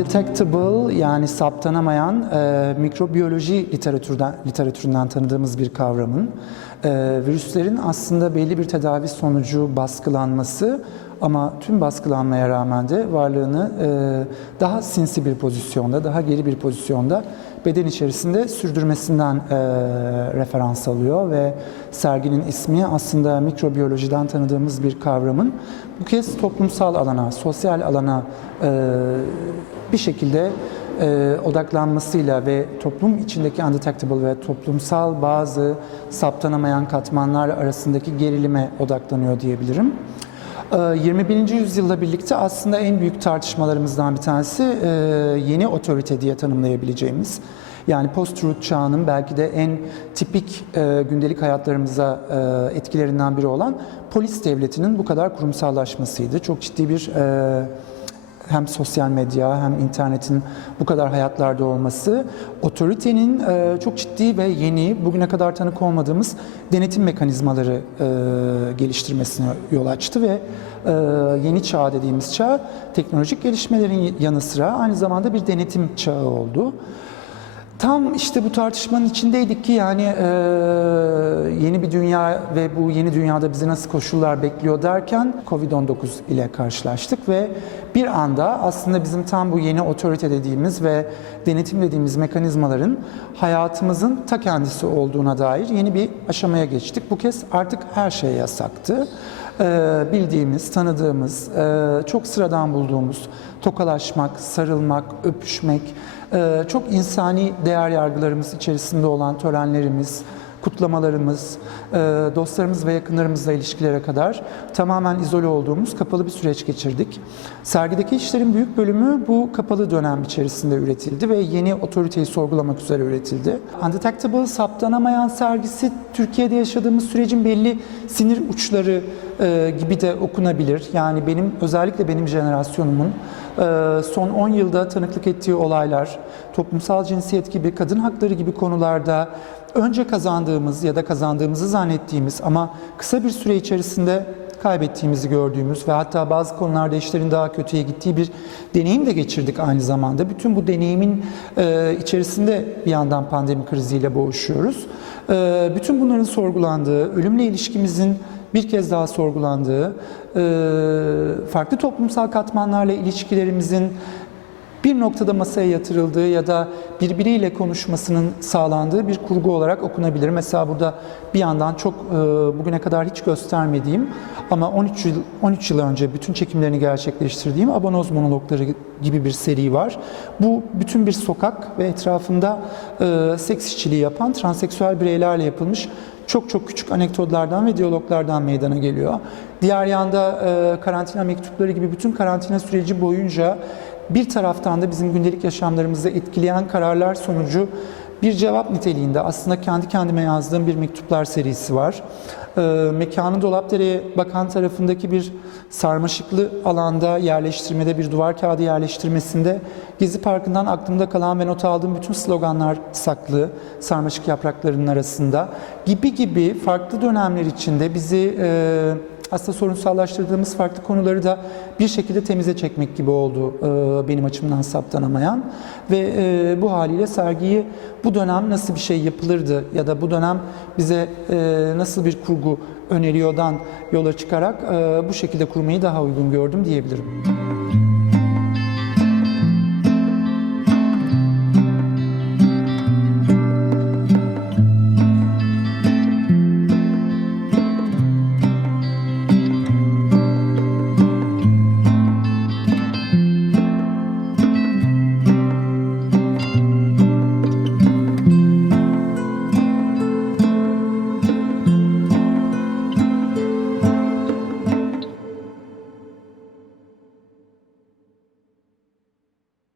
Undetectable yani saptanamayan e, mikrobiyoloji literatürden, literatüründen tanıdığımız bir kavramın e, virüslerin aslında belli bir tedavi sonucu baskılanması ama tüm baskılanmaya rağmen de varlığını e, daha sinsi bir pozisyonda, daha geri bir pozisyonda beden içerisinde sürdürmesinden e, referans alıyor ve serginin ismi aslında mikrobiyolojiden tanıdığımız bir kavramın bu kez toplumsal alana, sosyal alana e, bir şekilde odaklanmasıyla ve toplum içindeki undetectable ve toplumsal bazı saptanamayan katmanlar arasındaki gerilime odaklanıyor diyebilirim. E, 21. yüzyılla birlikte aslında en büyük tartışmalarımızdan bir tanesi e, yeni otorite diye tanımlayabileceğimiz. Yani post-truth çağının belki de en tipik e, gündelik hayatlarımıza e, etkilerinden biri olan polis devletinin bu kadar kurumsallaşmasıydı. Çok ciddi bir e, hem sosyal medya hem internetin bu kadar hayatlarda olması otoritenin e, çok ciddi ve yeni bugüne kadar tanık olmadığımız denetim mekanizmaları e, geliştirmesine yol açtı ve e, yeni çağ dediğimiz çağ teknolojik gelişmelerin yanı sıra aynı zamanda bir denetim çağı oldu. Tam işte bu tartışmanın içindeydik ki yani e, yeni bir dünya ve bu yeni dünyada bizi nasıl koşullar bekliyor derken Covid-19 ile karşılaştık ve bir anda aslında bizim tam bu yeni otorite dediğimiz ve denetim dediğimiz mekanizmaların hayatımızın ta kendisi olduğuna dair yeni bir aşamaya geçtik. Bu kez artık her şey yasaktı. E, bildiğimiz, tanıdığımız, e, çok sıradan bulduğumuz tokalaşmak, sarılmak, öpüşmek, e, çok insani değer yargılarımız içerisinde olan törenlerimiz, kutlamalarımız, e, dostlarımız ve yakınlarımızla ilişkilere kadar tamamen izole olduğumuz kapalı bir süreç geçirdik. Sergideki işlerin büyük bölümü bu kapalı dönem içerisinde üretildi ve yeni otoriteyi sorgulamak üzere üretildi. Undetectable, saptanamayan sergisi Türkiye'de yaşadığımız sürecin belli sinir uçları e, gibi de okunabilir. Yani benim özellikle benim jenerasyonumun e, son 10 yılda tanıklık ettiği olaylar, toplumsal cinsiyet gibi, kadın hakları gibi konularda önce kazandığımız ya da kazandığımızı zannettiğimiz ama kısa bir süre içerisinde kaybettiğimizi gördüğümüz ve hatta bazı konularda işlerin daha kötüye gittiği bir deneyim de geçirdik aynı zamanda. Bütün bu deneyimin e, içerisinde bir yandan pandemi kriziyle boğuşuyoruz. E, bütün bunların sorgulandığı, ölümle ilişkimizin bir kez daha sorgulandığı, e, farklı toplumsal katmanlarla ilişkilerimizin bir noktada masaya yatırıldığı ya da birbiriyle konuşmasının sağlandığı bir kurgu olarak okunabilir. Mesela burada bir yandan çok e, bugüne kadar hiç göstermediğim ama 13 yıl 13 yıl önce bütün çekimlerini gerçekleştirdiğim Abanoz monologları gibi bir seri var. Bu bütün bir sokak ve etrafında e, seks işçiliği yapan transseksüel bireylerle yapılmış çok çok küçük anekdotlardan ve diyaloglardan meydana geliyor. Diğer yanda e, karantina mektupları gibi bütün karantina süreci boyunca bir taraftan da bizim gündelik yaşamlarımızı etkileyen kararlar sonucu bir cevap niteliğinde aslında kendi kendime yazdığım bir mektuplar serisi var. Ee, mekanı Dolapdere'ye bakan tarafındaki bir sarmaşıklı alanda yerleştirmede bir duvar kağıdı yerleştirmesinde Gezi Parkı'ndan aklımda kalan ve not aldığım bütün sloganlar saklı sarmaşık yapraklarının arasında gibi gibi farklı dönemler içinde bizi e, aslında sorunsallaştırdığımız farklı konuları da bir şekilde temize çekmek gibi oldu e, benim açımdan saptanamayan ve e, bu haliyle sergiyi bu dönem nasıl bir şey yapılırdı ya da bu dönem bize e, nasıl bir kurgu öneriyordan yola çıkarak bu şekilde kurmayı daha uygun gördüm diyebilirim.